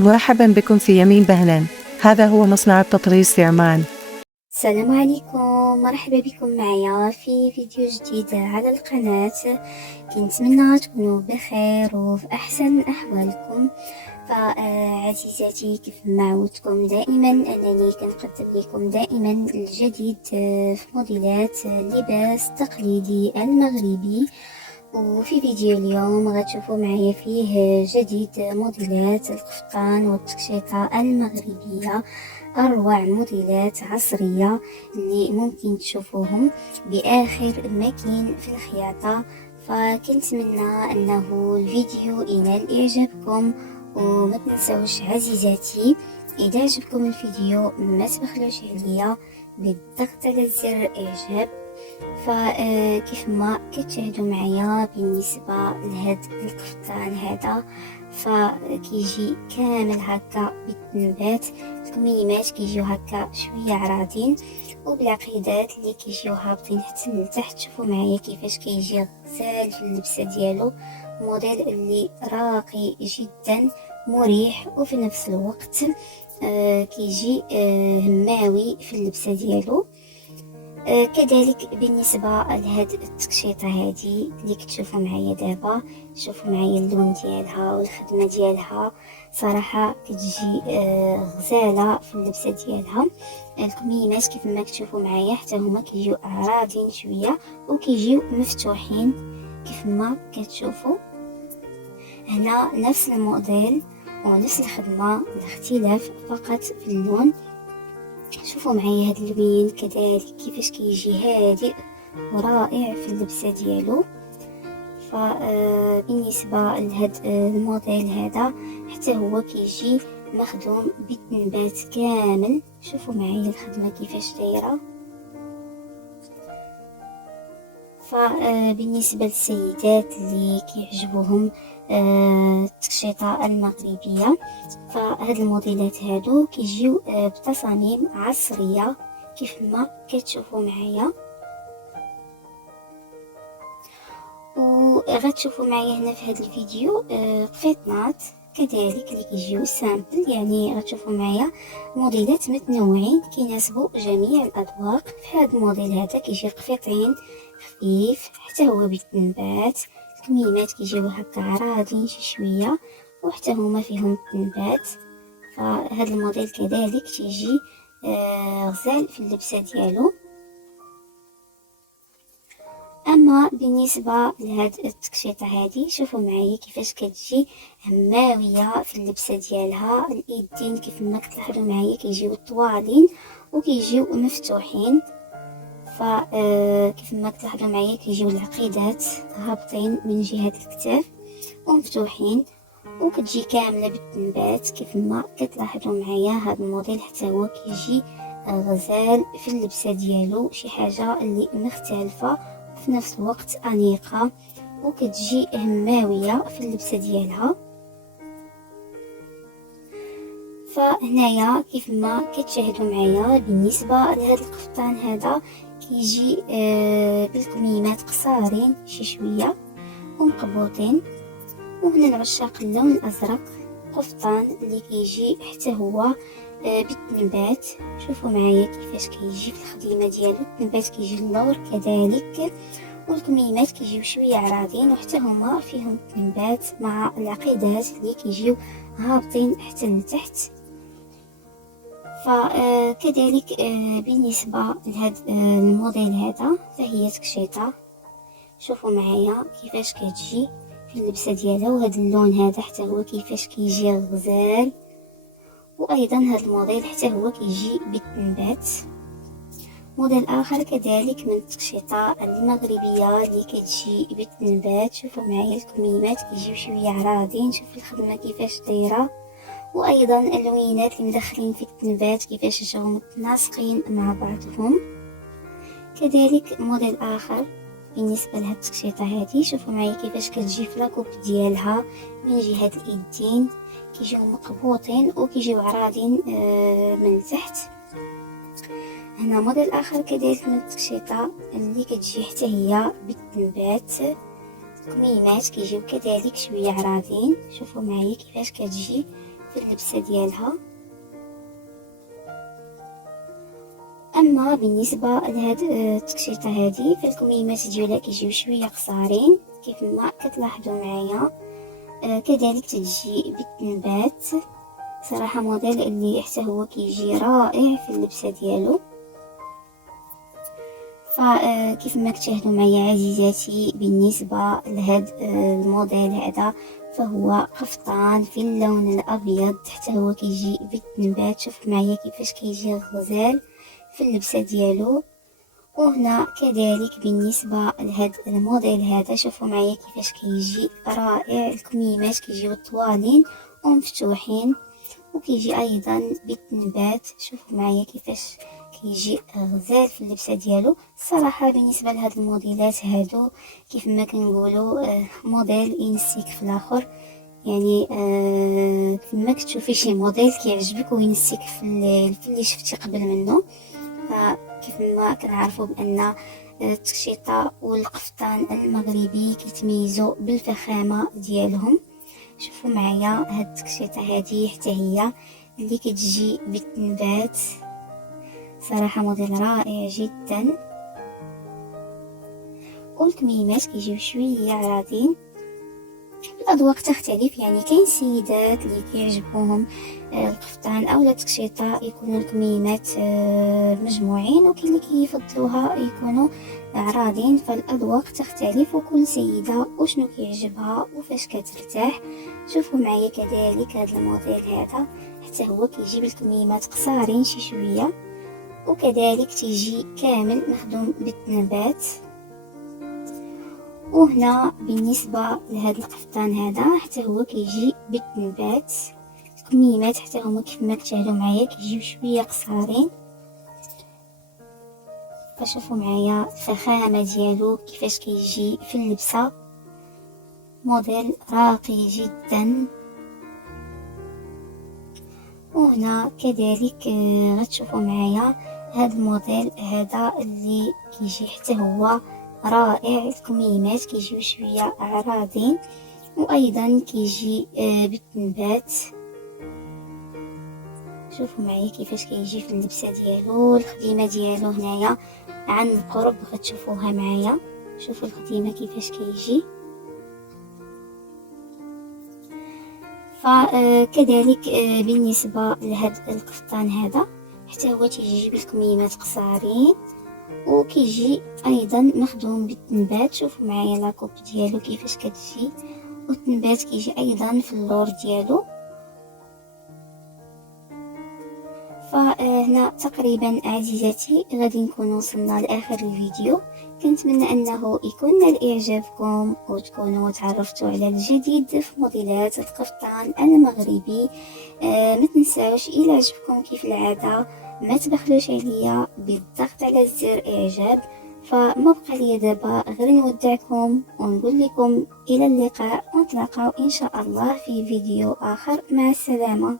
مرحبا بكم في يمين بهلان. هذا هو مصنع التطريز في عمان. السلام عليكم، مرحبا بكم معايا في فيديو جديد على القناة. كنتمنى تكونوا بخير وفي أحسن أحوالكم. فعزيزاتي، كيف ما عودتكم دائما أنني كنقدم لكم دائما الجديد في موديلات اللباس التقليدي المغربي. وفي فيديو اليوم غتشوفوا معايا فيه جديد موديلات القفطان والتكشيطة المغربية، أروع موديلات عصرية اللي ممكن تشوفوهم بآخر مكين في الخياطة. فكنتمنى أنه الفيديو ينال إعجابكم، وما تنسوش عزيزاتي إذا عجبكم الفيديو ما تبخلوش عليا بالضغط على زر إعجاب. فكيف ما كتشاهدوا معايا بالنسبة لهاد القفطان هذا، فكيجي كامل هكا بالتنبات، الكميمات كيجيو هكا شويه عراضين وبالعقيدات اللي كيجيو هابطين حتى لتحت. شوفوا معايا كيفاش كيجي غزال في اللبسه ديالو، موديل اللي راقي جدا مريح، وفي نفس الوقت كيجي هماوي في اللبسه ديالو. كذلك بالنسبه لهاد التكشيطه هذه اللي كتشوفوا معايا دابا، شوفوا معايا اللون ديالها والخدمه ديالها، صراحه كتجي غزاله في اللبسه ديالها. الكميمات كيف ما كتشوفوا معايا حتى هما كيجيو اعراضين شويه وكيجيو مفتوحين كيف ما كتشوفوا هنا. نفس الموديل ونفس الخدمه، الاختلاف فقط في اللون. شوفوا معايا هاد اللوين كذلك كيفاش كيجي هادئ ورائع في اللبسه ديالو. فبالنسبه لهاد الموديل هذا حتى هو كيجي مخدوم بالتنبات كامل. شوفوا معايا الخدمه كيفاش دايره. فبالنسبه للسيدات اللي كيعجبوهم التكشيطه المغربيه، فهاد الموديلات هادو كيجيو بتصاميم عصريه كيف ما كتشوفوا معايا. وغتشوفوا معايا هنا في هذا الفيديو قفيطنات كذلك اللي كيجيو سامبل، يعني غتشوفوا معايا موديلات متنوعين كيناسبوا جميع الاذواق. في هذا الموديل هذا كيجي قفيطين خفيف حتى هو بالتنبات، الكميمات كيجيو هكا عراضين شي شويه وحتى هما فيهم التنبات. فهذا الموديل كذلك تيجي غزال في اللبسه ديالو. اما بالنسبه لهاد التكشيطه هذه، شوفوا معايا كيفاش كتجي هماويه في اللبسه ديالها. الايدين كيف ما كتلاحظوا معايا كيجيو طوالين وكيجيو مفتوحين. فكيف ما كتلاحظوا معايا كيجيو العقيدات هابطين من جهه الكتاف ومفتوحين، وكتجي كامله بالتنبات كيف ما كتلاحظوا معايا. هذا الموديل حتى هو كيجي غزال في اللبسه ديالو، شي حاجه اللي مختلفه في نفس الوقت انيقه وكتجي هماويه في اللبسه ديالها. فهنايا كيف ما كتشاهدوا معايا بالنسبه لهذا القفطان هذا كيجي بالكميمات قصارين شي شويه ومقبوطين. وهنا نعشق اللون الازرق، قفطان اللي كيجي حتى هو بالتنبات. شوفوا معايا كيفاش كيجي في الخديمه ديالو، التنبات كيجي اللور كذلك، والكميمات كيجيو شويه عراضين وحتى هما فيهم التنبات مع العقيدات اللي كيجيو هابطين حتى لتحت. فكذلك بالنسبه لهذا الموديل هذا فهي تكشيطه. شوفوا معايا كيفاش كتجي في اللبسه ديالها، وهذا اللون هذا حتى هو كيفاش كيجي غزال. وايضا هذا الموديل حتى هو كيجي بالتنبات. موديل اخر كذلك من التكشيطه المغربيه اللي كتجي بالتنبات. شوفوا معايا الكميمات كيجيو شويه عراضين، شوفوا الخدمه كيفاش دايره، وايضا اللوينات اللي مدخلين في التنبات كيفاش جاو متناسقين مع بعضهم. كذلك موديل اخر بالنسبه لهاد التكشيطه هذه، شوفوا معايا كيفاش كتجي في لاكوب ديالها من جهه الايدين كيجيو مقبوطين وكيجيو عراضين من التحت. هنا موديل اخر كذلك من التكشيطه اللي كتجي حتى هي بالتنبات، الكميمات كيجيو كذلك شويه عراضين. شوفوا معايا كيفاش كتجي في اللبسة ديالها. اما بالنسبه لهاد التكشيطه هذه، فالكميمات ديالها كيجيو شويه قصارين كيف ما كتلاحظوا معايا. كذلك تجي بالتنبات، صراحه موديل اللي حتى هو كيجي رائع في اللبسه ديالو. فكيف ما كتشاهدوا معايا عزيزاتي، بالنسبه لهاد الموديل هذا فهو قفطان في اللون الابيض، حتى هو كيجي بالتنبات. شوفوا معايا كيفاش كيجي غزال في اللبسه ديالو. وهنا كذلك بالنسبه لهاد الموديل هذا، شوفوا معايا كيفاش كيجي رائع. الكميمات كيجيو طوالين ومفتوحين، وكيجي ايضا بالتنبات. شوفوا معايا كيفاش كيجي غزال في اللبسه ديالو. الصراحه بالنسبه لهاد الموديلات هادو كيف ما كنقولوا موديل ينسيك في الاخر، يعني كما كتشوفي شي موديل كيعجبك وينسيك في اللي شفتي قبل منه. فكيف ما كنعرفوا بان التكشيطه والقفطان المغربي كيتميزوا بالفخامه ديالهم. شوفوا معايا هاد التكشيطه هذه حتى هي اللي كتجي بالتنبات، صراحه موديل رائع جدا. والكميمات كيجيو شويه عراضين، الاذواق تختلف. يعني كاين سيدات اللي كيعجبوهم القفطان او التكشيطه يكونوا الكميمات مجموعين، وكاين اللي كيفضلوها يكونوا عراضين. فالاذواق تختلف، وكل سيده وشنو كيعجبها وفاش كترتاح. شوفوا معايا كذلك هذا الموديل هذا حتى هو كيجي بالكميمات قصارين شي شويه، وكذلك تيجي كامل مخدوم بالتنبات. وهنا بالنسبه لهذا القفطان هذا حتى هو كيجي بالتنبات. الكميمات حتى هما كيف ما كتشاهدوا معايا كيجيو شويه قصارين. فشوفوا معايا الفخامه ديالو كيفاش كيجي في اللبسه، موديل راقي جدا. وهنا كذلك غتشوفوا معايا هذا الموديل هذا اللي كيجي حتى هو رائع. الكميمات كيجيو شويه عراضين، وايضا كيجي بالتنبات. شوفوا معايا كيفاش كيجي في اللبسه ديالو. الخديمه ديالو هنايا عن القرب غتشوفوها معايا. شوفوا الخديمه كيفاش كيجي. فكذلك بالنسبه لهذا القفطان هذا حتى هو تيجي بالكميمات قصارين، وكيجي ايضا مخدوم بالتنبات. شوفوا معايا لاكوب ديالو كيفاش كتجي، والتنبات كيجي ايضا في اللور ديالو. فهنا تقريبا عزيزاتي غادي نكون وصلنا لاخر الفيديو. كنتمنى انه يكون نال اعجابكم وتكونوا تعرفتوا على الجديد في موديلات القفطان المغربي. ما تنساوش الى عجبكم كيف العاده ما تبخلوش عليا بالضغط على زر اعجاب. فما بقى لي دابا غير نودعكم ونقول لكم الى اللقاء، ونتلاقاو ان شاء الله في فيديو اخر. مع السلامه.